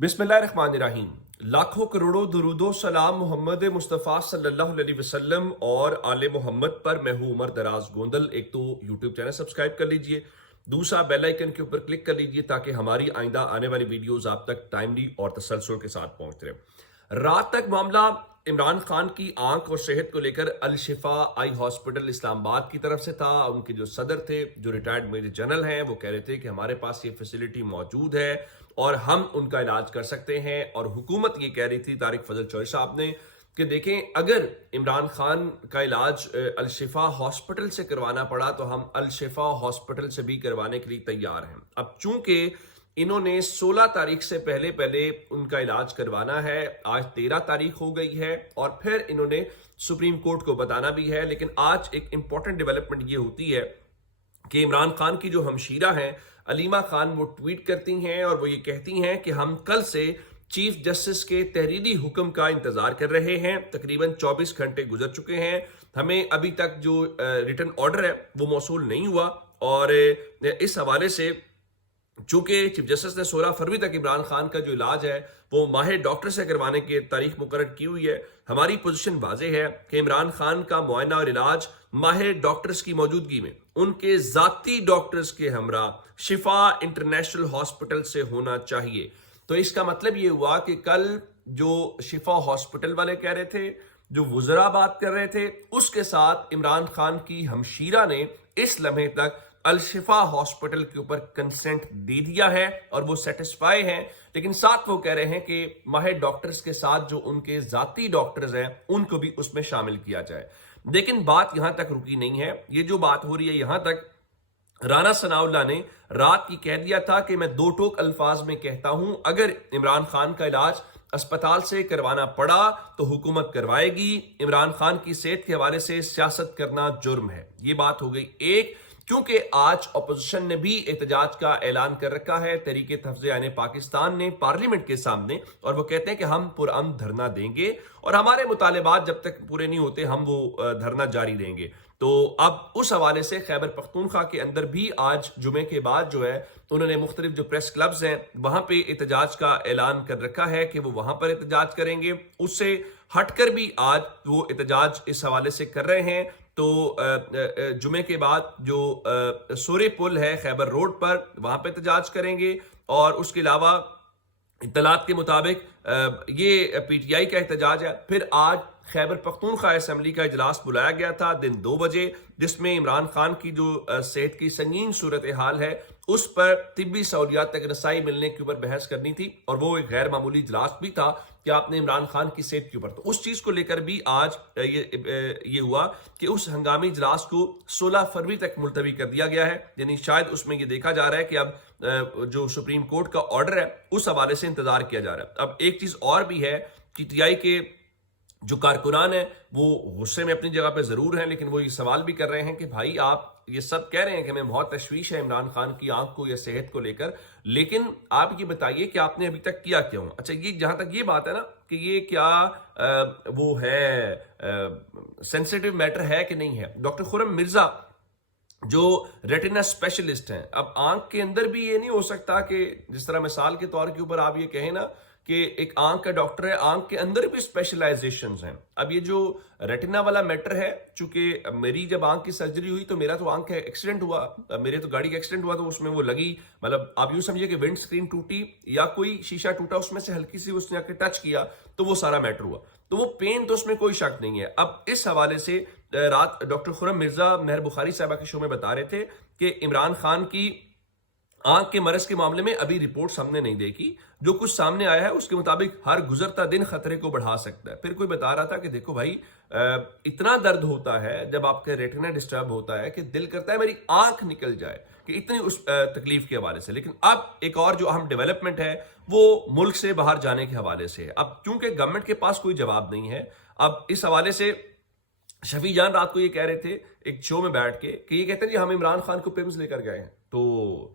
बिस्मिल्लाहिर्रहमानिर्रहीम। लाखों करोड़ों दुरूदो सलाम मोहम्मद मुस्तफ़ा सल्लल्लाहु अलैहि वसल्लम और आले मोहम्मद पर। मैं हूँ उमर दराज गोंदल। एक तो यूट्यूब चैनल सब्सक्राइब कर लीजिए, दूसरा बेल आइकन के ऊपर क्लिक कर लीजिए ताकि हमारी आइंदा आने वाली वीडियोस आप तक टाइमली और तसलसल के साथ पहुँचते रहे। रात तक मामला इमरान खान की आंख और सेहत को लेकर अल शिफा आई हॉस्पिटल इस्लामाबाद की तरफ से था। उनके जो सदर थे, जो रिटायर्ड मेजर जनरल हैं, वो कह रहे थे कि हमारे पास ये फैसिलिटी मौजूद है और हम उनका इलाज कर सकते हैं। और हुकूमत ये कह रही थी, तारिक फजल चौधरी साहब ने, कि देखें अगर इमरान खान का इलाज अल शिफा हॉस्पिटल से करवाना पड़ा तो हम अल शिफा हॉस्पिटल से भी करवाने के लिए तैयार हैं। अब चूंकि इन्होंने 16 तारीख से पहले पहले उनका इलाज करवाना है, आज 13 तारीख हो गई है और फिर इन्होंने सुप्रीम कोर्ट को बताना भी है। लेकिन आज एक इंपॉर्टेंट डेवलपमेंट ये होती है कि इमरान खान की जो हमशीरा हैं अलीमा खान, वो ट्वीट करती हैं और वो ये कहती हैं कि हम कल से चीफ जस्टिस के तहरीरी हुक्म का इंतजार कर रहे हैं। तकरीबन 24 घंटे गुजर चुके हैं, हमें अभी तक जो रिटन ऑर्डर है वो मौसूल नहीं हुआ। और इस हवाले से चूंकि चीफ जस्टिस ने 16 फरवरी तक इमरान खान का जो इलाज है वो माहिर डॉक्टर से करवाने की तारीख मुकर्रर की हुई है, हमारी पोजीशन वाज़ेह है कि इमरान खान का मुआयना और इलाज माहिर डॉक्टर्स की मौजूदगी में उनके ज़ाती डॉक्टर्स के हमरा शिफा इंटरनेशनल हॉस्पिटल से होना चाहिए। तो इसका मतलब ये हुआ कि कल जो शिफा हॉस्पिटल वाले कह रहे थे, जो वुज़रा बात कर रहे थे, उसके साथ इमरान खान की हमशीरा ने इस लम्हे तक अल शिफा हॉस्पिटल के ऊपर कंसेंट दे दिया है और वो सेटिस्फाई हैं। लेकिन साथ वो कह रहे हैं कि माहिर डॉक्टर्स के साथ जो उनके जाती डॉक्टर्स हैं उनको भी उसमें शामिल किया जाए। लेकिन बात यहां तक रुकी नहीं है। ये जो बात हो रही है, यहां तक राना सनाउल्लाह ने रात की कह दिया था कि मैं दो टोक अल्फाज में कहता हूं, अगर इमरान खान का इलाज अस्पताल से करवाना पड़ा तो हुकूमत करवाएगी। इमरान खान की सेहत के हवाले से सियासत करना जुर्म है। ये बात हो गई एक। क्योंकि आज अपोजिशन ने भी एहतजाज का ऐलान कर रखा है, तहरीके तहफ़्ज़ुज़ आइन पाकिस्तान ने पार्लियामेंट के सामने, और वो कहते हैं कि हम पुरअमन धरना देंगे और हमारे मुतालिबात जब तक पूरे नहीं होते हम वो धरना जारी देंगे। तो अब उस हवाले से खैबर पख्तूनख्वा के अंदर भी आज जुमे के बाद जो है उन्होंने मुख्तलिफ जो प्रेस क्लब्स हैं वहां पे एहतजाज का ऐलान कर रखा है कि वो वहां पर एहतजाज करेंगे। उससे हटकर भी आज वो एहतजाज इस हवाले से कर रहे हैं। तो जुमे के बाद जो सूरे पुल है खैबर रोड पर, वहां पे एहतजाज करेंगे। और उसके अलावा इत्तलात के मुताबिक ये पीटीआई का एहतजाज है। फिर आज खैबर पख्तूनख्वा असम्बली का इजलास बुलाया गया था दिन 2 बजे, जिसमें इमरान खान की जो सेहत की संगीन सूरत हाल है उस पर तिब्बी सहूलियात तक रसाई मिलने के ऊपर बहस करनी थी। और वो एक गैर मामूली इजलास भी था कि आपने इमरान खान की सेहत के ऊपर, तो उस चीज को लेकर भी आज ये हुआ कि उस हंगामी इजलास को 16 फरवरी तक मुलतवी कर दिया गया है। यानी शायद उसमें ये देखा जा रहा है कि अब जो सुप्रीम कोर्ट का ऑर्डर है उस हवाले से इंतजार किया जा रहा है। अब एक चीज और भी है कि टीआई के जो कारकुनान है वो गुस्से में अपनी जगह पे जरूर हैं, लेकिन वो ये सवाल भी कर रहे हैं कि भाई आप ये सब कह रहे हैं कि हमें बहुत तशवीश है इमरान खान की आंख को या सेहत को लेकर, लेकिन आप ये बताइए कि आपने अभी तक किया क्यों। अच्छा, ये जहां तक ये बात है ना कि ये क्या वो है सेंसिटिव मैटर है कि नहीं है, डॉक्टर खुर्रम मिर्जा जो रेटिना स्पेशलिस्ट हैं, अब आंख के अंदर भी ये नहीं हो सकता कि जिस तरह मिसाल के तौर के ऊपर आप ये कहें ना कि एक आंख का डॉक्टर है, आंख के अंदर भी स्पेशलाइजेशंस हैं। अब ये जो रेटिना वाला मैटर है, चूंकि मेरी जब आंख की सर्जरी हुई तो मेरा तो आंख का एक्सीडेंट हुआ, मेरे तो गाड़ी का एक्सीडेंट हुआ, तो उसमें वो लगी, मतलब आप यूं समझिए कि विंड स्क्रीन टूटी या कोई शीशा टूटा, उसमें से हल्की सी उसने आके टच किया तो वो सारा मैटर हुआ। तो वो पेन तो उसमें कोई शक नहीं है। अब इस हवाले से रात डॉक्टर खुर्रम मिर्जा मेहर बुखारी साहबा के शो में बता रहे थे कि इमरान खान की आंख के मरज के मामले में अभी रिपोर्ट हमने नहीं देखी, जो कुछ सामने आया है उसके मुताबिक हर गुजरता दिन खतरे को बढ़ा सकता है। फिर कोई बता रहा था कि देखो भाई, इतना दर्द होता है जब आपका रेटिना डिस्टर्ब होता है कि दिल करता है मेरी आंख निकल जाए, कि इतनी उस तकलीफ के हवाले से। लेकिन अब एक और जो अहम डेवलपमेंट है वो मुल्क से बाहर जाने के हवाले से है। अब चूंकि गवर्नमेंट के पास कोई जवाब नहीं है, अब इस हवाले से शफी जान रात को ये कह रहे थे एक शो में बैठ के कि ये कहते हैं जी हम इमरान खान को पिम्स लेकर गए हैं, तो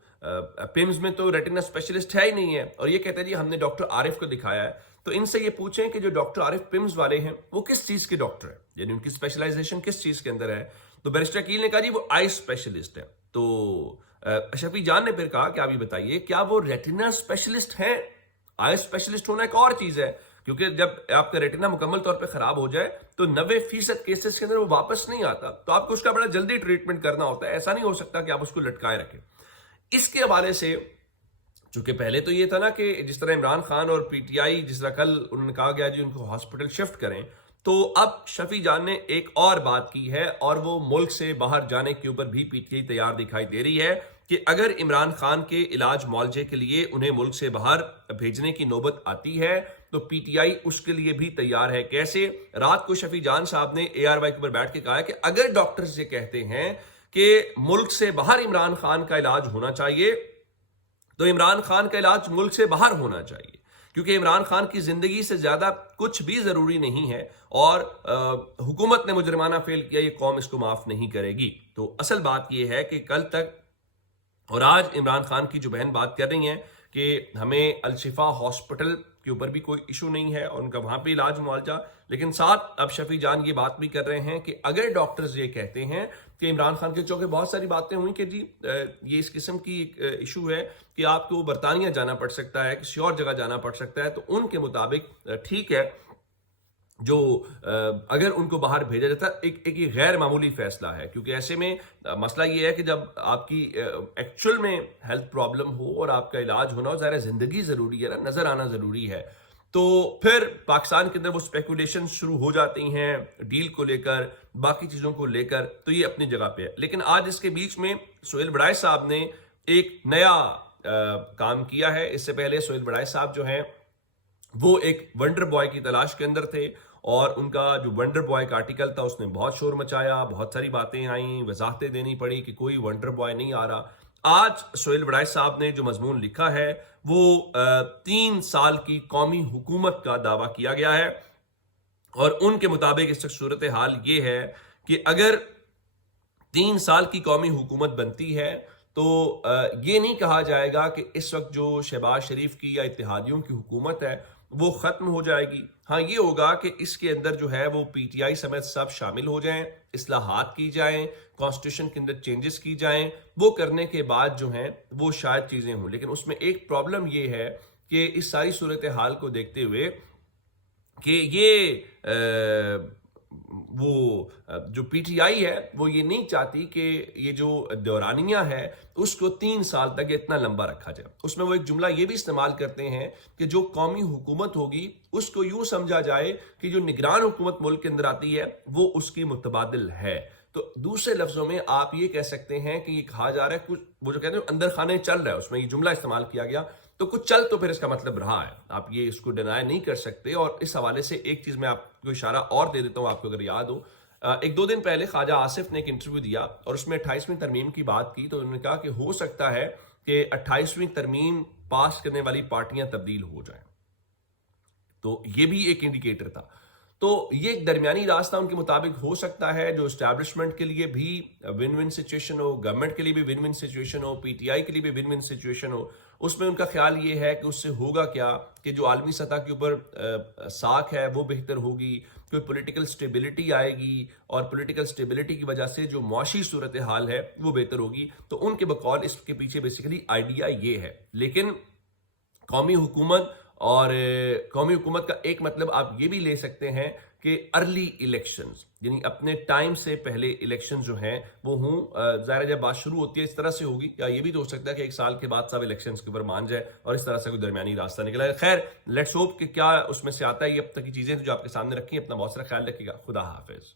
पिम्स में तो रेटिना स्पेशलिस्ट है ही नहीं है, और ये कहते हैं जी हमने डॉक्टर आरिफ को दिखाया है। तो इनसे ये पूछें कि जो डॉक्टर आरिफ पिम्स वाले हैं वो किस चीज के डॉक्टर है, यानी उनकी स्पेशलाइजेशन किस चीज के अंदर है। तो बैरिस्टर अकील ने कहा जी वो आई स्पेशलिस्ट है। तो शफी जान ने फिर कहा कि आप ये बताइए क्या वो रेटिना स्पेशलिस्ट हैं? آئی اسپیشلسٹ ہونا ایک اور چیز ہے، کیونکہ جب آپ کا ریٹنا مکمل طور پہ خراب ہو جائے تو 90% کیسز کے اندر وہ واپس نہیں آتا، تو آپ کو اس کا بڑا جلدی ٹریٹمنٹ کرنا ہوتا ہے، ایسا نہیں ہو سکتا کہ آپ اس کو لٹکائے رکھیں۔ اس کے حوالے سے چونکہ پہلے تو یہ تھا نا کہ جس طرح عمران خان اور پی ٹی آئی جس طرح کل انہوں نے کہا گیا جی ان کو ہاسپٹل شفٹ کریں، تو اب شفیع جان نے ایک اور بات کی ہے، اور وہ ملک سے باہر جانے کے اوپر بھی پی ٹی آئی تیار دکھائی دے رہی ہے کہ اگر عمران خان کے علاج معالجے کے لیے انہیں ملک سے باہر بھیجنے کی نوبت آتی ہے تو پی ٹی آئی اس کے لیے بھی تیار ہے۔ کیسے؟ رات کو شفیع جان صاحب نے اے آر وائی کے اوپر بیٹھ کے کہا کہ اگر ڈاکٹرز یہ کہتے ہیں کہ ملک سے باہر عمران خان کا علاج ہونا چاہیے تو عمران خان کا علاج ملک سے باہر ہونا چاہیے، کیونکہ عمران خان کی زندگی سے زیادہ کچھ بھی ضروری نہیں ہے، اور حکومت نے مجرمانہ فعل کیا، یہ قوم اس کو معاف نہیں کرے گی۔ تو اصل بات یہ ہے کہ کل تک اور آج عمران خان کی جو بہن بات کر رہی ہیں کہ ہمیں الشفا ہاسپٹل کے اوپر بھی کوئی ایشو نہیں ہے اور ان کا وہاں پہ علاج معالجہ، لیکن ساتھ اب شفیع جان یہ بات بھی کر رہے ہیں کہ اگر ڈاکٹرز یہ کہتے ہیں کہ عمران خان کے چونکہ بہت ساری باتیں ہوئی کہ جی یہ اس قسم کی ایک ایشو ہے کہ آپ کو برطانیہ جانا پڑ سکتا ہے، کسی اور جگہ جانا پڑ سکتا ہے، تو ان کے مطابق ٹھیک ہے، جو اگر ان کو باہر بھیجا جاتا ہے ایک غیر معمولی فیصلہ ہے، کیونکہ ایسے میں مسئلہ یہ ہے کہ جب آپ کی ایکچوئل میں ہیلتھ پرابلم ہو اور آپ کا علاج ہونا ہو، ظاہر ہے زندگی ضروری ہے نا، نظر آنا ضروری ہے، تو پھر پاکستان کے اندر وہ اسپیکولیشن شروع ہو جاتی ہیں ڈیل کو لے کر، باقی چیزوں کو لے کر، تو یہ اپنی جگہ پہ ہے۔ لیکن آج اس کے بیچ میں سہیل بڑائے صاحب نے ایک نیا کام کیا ہے۔ اس سے پہلے سہیل بڑائے صاحب جو ہیں وہ ایک ونڈر بوائے کی تلاش کے اندر تھے، اور ان کا جو ونڈر بوائے کا آرٹیکل تھا اس نے بہت شور مچایا، بہت ساری باتیں آئیں، وضاحتیں دینی پڑی کہ کوئی ونڈر بوائے نہیں آ رہا۔ آج سہیل بڑائے صاحب نے جو مضمون لکھا ہے وہ 3 سال کی قومی حکومت کا دعویٰ کیا گیا ہے، اور ان کے مطابق اس وقت صورتحال یہ ہے کہ اگر 3 سال کی قومی حکومت بنتی ہے تو یہ نہیں کہا جائے گا کہ اس وقت جو شہباز شریف کی یا اتحادیوں کی حکومت ہے وہ ختم ہو جائے گی۔ ہاں یہ ہوگا کہ اس کے اندر جو ہے وہ پی ٹی آئی سمیت سب شامل ہو جائیں، اصلاحات کی جائیں، کانسٹیٹیوشن کے اندر چینجز کی جائیں، وہ کرنے کے بعد جو ہیں وہ شاید چیزیں ہوں۔ لیکن اس میں ایک پرابلم یہ ہے کہ اس ساری صورتحال کو دیکھتے ہوئے کہ یہ وہ جو پی ٹی آئی ہے وہ یہ نہیں چاہتی کہ یہ جو دورانیہ ہے اس کو 3 سال تک اتنا لمبا رکھا جائے۔ اس میں وہ ایک جملہ یہ بھی استعمال کرتے ہیں کہ جو قومی حکومت ہوگی اس کو یوں سمجھا جائے کہ جو نگران حکومت ملک کے اندر آتی ہے وہ اس کی متبادل ہے۔ تو دوسرے لفظوں میں آپ یہ کہہ سکتے ہیں کہ یہ کہا جا رہا ہے، کچھ وہ جو کہتے ہیں اندر خانے چل رہا ہے، اس میں یہ جملہ استعمال کیا گیا، تو کچھ چل تو پھر اس کا مطلب رہا ہے، آپ یہ اس کو ڈینائی نہیں کر سکتے۔ اور اس حوالے سے ایک چیز میں آپ کو اشارہ اور دے دیتا ہوں، آپ کو اگر یاد ہو، 1-2 دن پہلے خواجہ آصف نے ایک انٹرویو دیا اور اس میں 28ویں ترمیم کی بات کی، تو انہوں نے کہا کہ ہو سکتا ہے کہ 28ویں ترمیم پاس کرنے والی پارٹیاں تبدیل ہو جائیں، تو یہ بھی ایک انڈیکیٹر تھا۔ تو یہ ایک درمیانی راستہ ان کے مطابق ہو سکتا ہے جو اسٹیبلشمنٹ کے لیے بھی ون ون سچویشن ہو، گورنمنٹ کے لیے بھی one one situation who, P T I کے لیے بھی ون ون سچویشن ہو۔ اس میں ان کا خیال یہ ہے کہ اس سے ہوگا کیا کہ جو عالمی سطح کے اوپر ساکھ ہے وہ بہتر ہوگی، کوئی پولیٹیکل سٹیبلٹی آئے گی، اور پولیٹیکل سٹیبلٹی کی وجہ سے جو معاشی صورتحال ہے وہ بہتر ہوگی۔ تو ان کے بقول اس کے پیچھے بیسیکلی آئیڈیا یہ ہے۔ لیکن قومی حکومت اور قومی حکومت کا ایک مطلب آپ یہ بھی لے سکتے ہیں کہ ارلی الیکشنز، یعنی اپنے ٹائم سے پہلے الیکشنز جو ہیں وہ ہوں۔ ظاہر جب بات شروع ہوتی ہے اس طرح سے ہوگی، یا یہ بھی تو ہو سکتا ہے کہ 1 سال کے بعد سب الیکشنز کے اوپر مان جائے اور اس طرح سے کوئی درمیانی راستہ نکلا ہے۔ خیر لیٹس ہوپ کہ کیا اس میں سے آتا ہے۔ یہ اب تک کی چیزیں جو آپ کے سامنے رکھی ہیں، اپنا بہت سارا خیال رکھیے گا۔ خدا حافظ۔